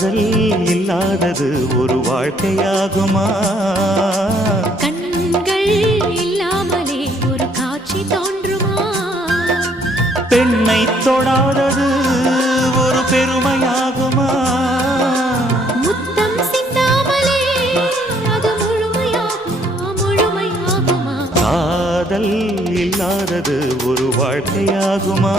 காதல் இல்லாதது ஒரு வாழ்க்கையாகுமா? கண்கள் இல்லாமலே ஒரு காட்சி தோன்றுமா? பெண்ணை தொடாதது ஒரு பெருமையாகுமா? முத்தம் சிந்தாமலே அது முழுமையாகுமா? முழுமையாகுமா? காதல் இல்லாதது ஒரு வாழ்க்கையாகுமா?